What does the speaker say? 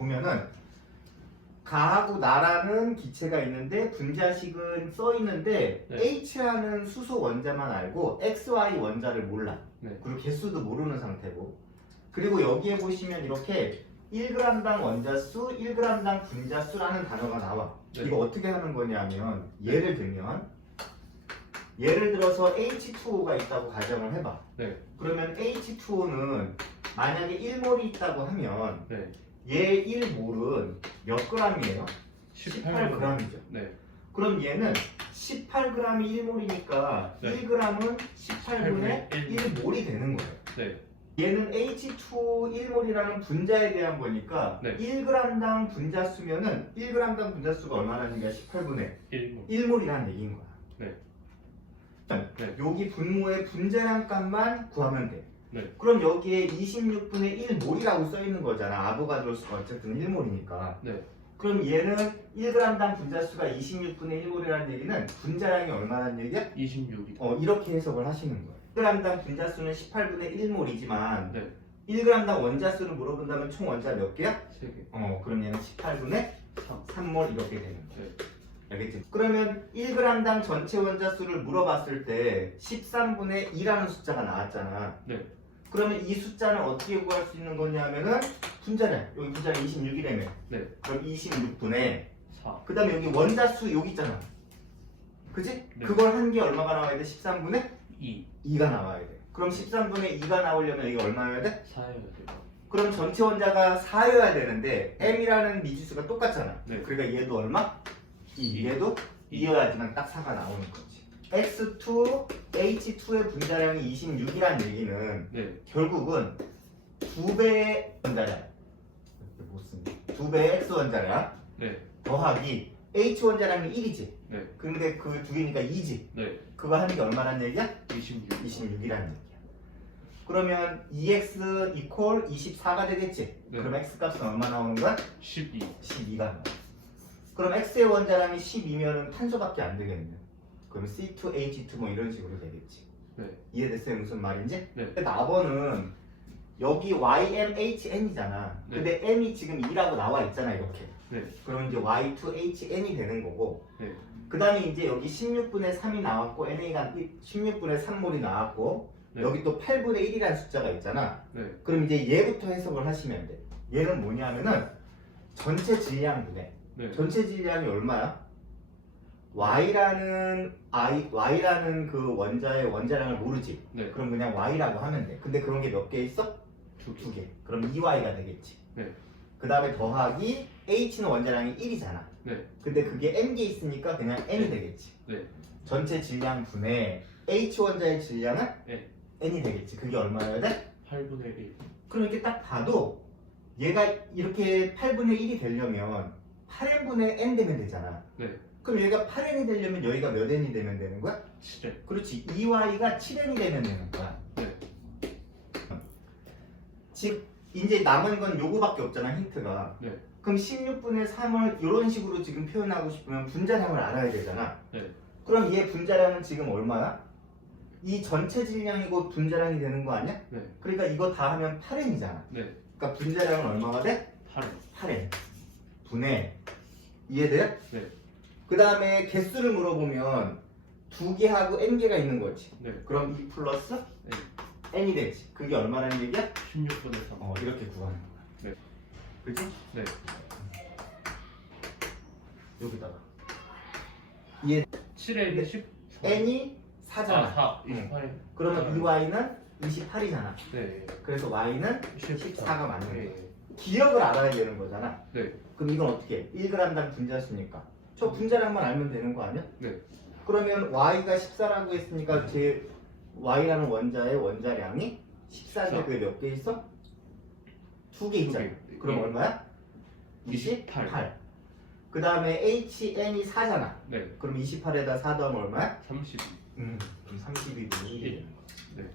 보면은 가하고 나라는 기체가 있는데 분자식은 써 있는데 네. H라는 수소 원자만 알고 XY 원자를 몰라. 네. 그리고 개수도 모르는 상태고. 그리고 여기에 보시면 이렇게 1g당 원자수, 1g당 분자수라는 단어가 나와. 네. 이거 어떻게 하는 거냐면 예를 들면 예를 들어서 H2O가 있다고 가정을 해봐. 네. 그러면 H2O는 만약에 1몰이 있다고 하면 네. 얘 1몰은 몇 g이에요? 18g이죠. 네. 그럼 얘는 18g이 1몰이니까 네. 1g은 18분의 1몰이 되는 거예요. 네. 얘는 H2O 1몰이라는 분자에 대한 거니까 네. 1g당 분자 수면은 1g당 분자 수가 얼마나니까 18분의 1모. 1몰이라는 얘기인 거야. 네. 네. 여기 분모의 분자량 값만 구하면 돼. 네. 그럼 여기에 26분의 1몰이라고 써 있는 거잖아. 아보가드로수가 어쨌든 1몰이니까. 네. 그럼 얘는 1g당 분자수가 26분의 1몰이라는 얘기는 분자량이 얼마라는 얘기야? 26이. 어, 이렇게 해석을 하시는 거예요. 1g당 분자수는 18분의 1몰이지만 네. 1g당 원자수를 물어본다면 총 원자 몇 개야? 3개. 어, 그럼 얘는 18분의 3. 3몰 이렇게 되는 거야. 네. 알겠지? 그러면 1g당 전체 원자수를 물어봤을 때 13분의 2라는 숫자가 나왔잖아. 네. 그러면 이 숫자는 어떻게 구할 수 있는 거냐면은 분자량. 여기 분자량 26이라며. 네. 그럼 26분의 4. 그 다음에 여기 원자수 여기 있잖아. 그지? 네. 그걸 한게 얼마가 나와야 돼? 13분의 2. 2가 나와야 돼. 그럼 13분의 2가 나오려면 이게 얼마여야 돼? 4여야 돼요. 그럼 전체 원자가 4여야 되는데 m이라는 미지수가 똑같잖아. 네. 그러니까 얘도 얼마? 2. 이. 얘도 2여야지만 딱 4가 나오는 거지. X2, h2의 분자량이 26이라는 얘기는 네. 결국은 두 배의 원자량. 이렇게 못 씁니다. 두 배의 x 원자량 네. 더하기 h 원자량이 1이지. 네. 근데 그 두 개니까 2지. 네. 그거 하는 게 얼마란 얘기야? 26. 26이라는 얘기야. 그러면 2x 이퀄 24가 되겠지? 네. 그럼 x 값은 얼마 나오는 거야? 12. 12가 나와. 그럼 x의 원자량이 12면은 탄소밖에 안 되겠네. 그럼 C2H2 뭐 이런 식으로 되겠지. 네. 이해됐어요? 무슨 말인지? 네. 근데 나번은 여기 YMHN이잖아. 네. 근데 M이 지금 2라고 나와 있잖아, 이렇게. 네. 그럼 이제 Y2HN이 되는 거고. 네. 그 다음에 이제 여기 16분의 3이 나왔고, NA가 16분의 3몰이 나왔고, 네. 여기 또 8분의 1이라는 숫자가 있잖아. 네. 그럼 이제 얘부터 해석을 하시면 돼. 얘는 뭐냐면은 전체 질량분의 네. 전체 질량이 얼마야? Y라는 i y라는 그 원자의 원자량을 모르지. 네. 그럼 그냥 y라고 하면 돼. 근데 그런 게 몇 개 있어? 두 개. 두 개. 그럼 2y가 되겠지. 네. 그 다음에 더하기 h는 원자량이 1이잖아. 네. 근데 그게 n 개 있으니까 그냥 n이 네. 되겠지. 네. 전체 질량 분의 h 원자의 질량은 네. n이 되겠지. 그게 얼마여야 돼? 8분의 1. 그럼 이렇게 딱 봐도 얘가 이렇게 8분의 1이 되려면 8n분의 n 되면 되잖아. 네. 그럼 얘가 8n이 되려면 여기가 몇 n이 되면 되는 거야? 7에. 그렇지. 2y가 7n이 되면 되는 거야. 네. 즉 이제 남은 건 요거밖에 없잖아 힌트가. 네. 그럼 16분의 3을 이런 식으로 지금 표현하고 싶으면 분자량을 알아야 되잖아. 네. 그럼 얘 분자량은 지금 얼마야? 이 전체 질량이고 분자량이 되는 거 아니야? 네. 그러니까 이거 다 하면 8n이잖아. 네. 그러니까 분자량은 얼마가 돼? 8에. 8n 분의 이해돼? 네. 그 다음에 개수를 물어보면 두 개하고 n 개가 있는 거지. 네. 그럼 2 플러스 네. n이 되지. 그게 얼마라는 얘기야? 16분의 3. 어 이렇게 구하는 거야. 네. 그렇지? 네. 여기다가 7에 10. n이 4잖아. 아, 4. 28에. 그러면 2y는 28이잖아. 네. 그래서 y는 14. 14 가 맞는 거야. 네. 기억을 알아야 되는 거잖아. 네. 그럼 이건 어떻게 해? 1g당 분자수니까. 저 분자량만 알면 되는 거 아니야? 네. 그러면 y가 14라고 했으니까 제 y라는 원자의 원자량이 14인데 14. 그게 몇 개 있어? 두 개 있잖아. 개. 그럼 예. 얼마야? 28. 28. 그 다음에 hn이 4잖아. 네. 그럼 28에다 4 더하면 얼마야? 32. 음, 그럼 32분의 1이 일. 되는 거지. 네.